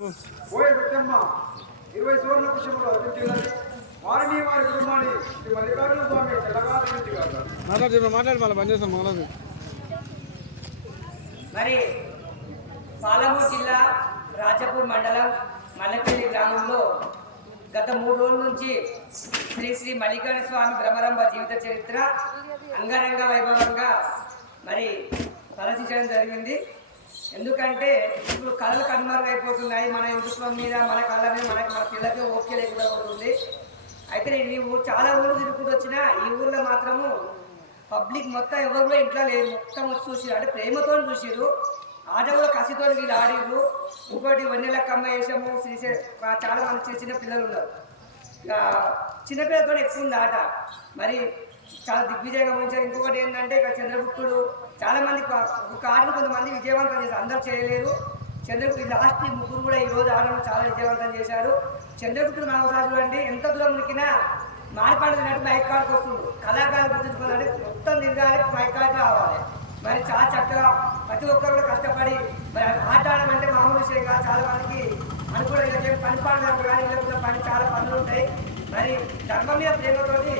ఓయ్ ఇరవై సువర్ణ పుష్పములు అర్పించేయాలి వారిని వారి కుటుంబాన్ని శ్రీ మల్లికార్జున స్వామి చెడగాలి గారు. మాట్లాడు మళ్ళీ మరి పాలమూరు జిల్లా రాజపూర్ మండలం మల్లపల్లి గ్రామంలో గత మూడు రోజుల నుంచి శ్రీ శ్రీ మల్లికార్జున స్వామి బ్రహ్మరంభ జీవిత చరిత్ర అంగరంగ వైభవంగా మరి ప్రదర్శించడం జరిగింది. ఎందుకంటే ఇప్పుడు కళలు కనుమరుగైపోతున్నాయి మన హిందుత్వం మీద మన కళ్ళ మీద మనకి మన పిల్లకి ఓకే లేకుండా పోతుంది. అయితే నేను ఈ ఊరు చాలా ఊళ్ళు తిరుగుతూ వచ్చిన ఈ ఊర్లో మాత్రము పబ్లిక్ మొత్తం ఎవరు కూడా ఇంట్లో లేదు మొత్తం వచ్చి చూసిరు అంటే ప్రేమతో చూసిరు ఆట కూడా కసితో వీళ్ళు ఆడిరు ఇంకోటి వన్నెల కమ్మ వేసాము శ్రీశైల చాలా మంది చిన్న చిన్న పిల్లలు ఉన్నారు. చిన్నపిల్లలతో ఎక్కువ ఉంది ఆట. మరి చాలా దిగ్విజయంగా ఉంచారు ఇంకొకటి ఏంటంటే ఇక్కడ చంద్రగుప్తుడు చాలామంది ఒక ఆటను కొంతమంది విజయవంతం చేశారు. అందరూ చేయలేరు. చంద్రగుప్తుడు లాస్ట్ ముగ్గురు కూడా ఈ రోజు ఆడడం చాలా విజయవంతం చేశారు. చంద్రగుప్తుడు మన ఒకసారి చూడండి ఎంత దూరం ఉనికినా మాడిపండు నటు మైకాడికి వస్తుంది. కళాకారులు గుర్తుంచుకోవాలంటే మొత్తం తిరగాలి మైకాడికి రావాలి. మరి చాలా చక్కగా ప్రతి ఒక్కరు కూడా కష్టపడి మరి ఆట ఆడమంటే మామూలు విషయం కాదు చాలా మందికి అనుకూలంగా పని పాడలేదు కానీ వీళ్ళకి పని చాలా పనులు ఉంటాయి. మరి ధర్మం మీద ప్రేమతోటి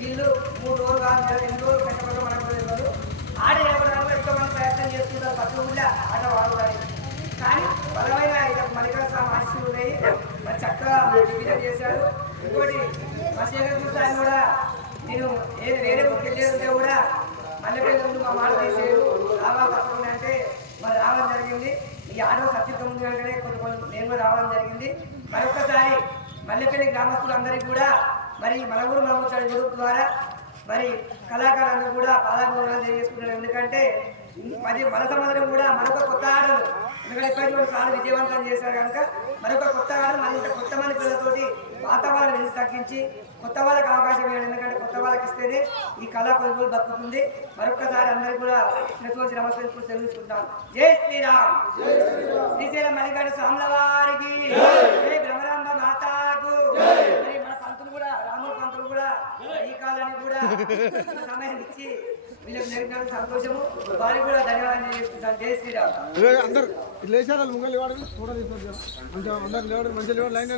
వీళ్ళు మూడు రోజులు కాదు ఎన్ని రోజులు కష్టపడడం మనకు తెలియదు. ఆడే నిలబడడానికి ఎంతో మంది ప్రయత్నం చేస్తుంటారు ప్రతి ఊళ్ళో ఆట వాడుకోవడానికి కానీ బలమైన ఇక మల్లికార్జున స్వామి ఆశీస్సులు ఉన్నాయి మరి చక్కగా విజయం ఇంకోటి మా శేఖర్ చూసాను కూడా నేను ఏది వేరే ఊరికి వెళ్ళేదంటే కూడా మల్లెపల్లి ముందు మా మాట తీసేరు రావాలి తప్పకుండా అంటే మరి రావడం జరిగింది. ఈ ఆటో సత్యుద్ధం ముందు వెంటనే కొంత కొంత నేను కూడా రావడం జరిగింది. మరొకసారి మల్లెపల్లి గ్రామస్తులందరికీ కూడా మరి మన ఊరు మనముచ్చాడు గ్రూప్ ద్వారా మరి కళాకారులందరూ కూడా పాదాభివందనాలు తెలియజేసుకుంటున్నారు. ఎందుకంటే మరి మన సంవత్సరం కూడా మరొక కొత్త ఆటలు ఎందుకంటే ఇప్పటికీ సార్లు విజయవంతం చేశారు కనుక మరొక కొత్త ఆటలు మరింత కొత్త మంది పిల్లలతోటి వాతావరణం ఎందుకు తగ్గించి కొత్త వాళ్ళకి అవకాశం ఇవ్వండి. ఎందుకంటే కొత్త వాళ్ళకి ఇస్తేనే ఈ కళా కొనుగోలు బతుకుతుంది మరొకసారి అందరికీ కూడా కృష్ణ నమస్కరించుకుని తెలుసుకుంటాం జై శ్రీరామ్. శ్రీశైలం మల్లికార్జున స్వాముల వారికి జై. బ్రహ్మరాంబ మాతాకు మరి మన పంతులు కూడా రాముల పంతులు కూడా ఈ కాలానికి కూడా సమయం ఇచ్చి వీళ్ళకి జరిగినందుకు సంతోషము. వారికి కూడా ధన్యవాదాలు చేసుకుంటాను జై శ్రీరామ్. అందరు వాళ్ళు ముంగలు వాడు మంచిగా అందరు లేవాడు మంచిగా లేవాడు లైన్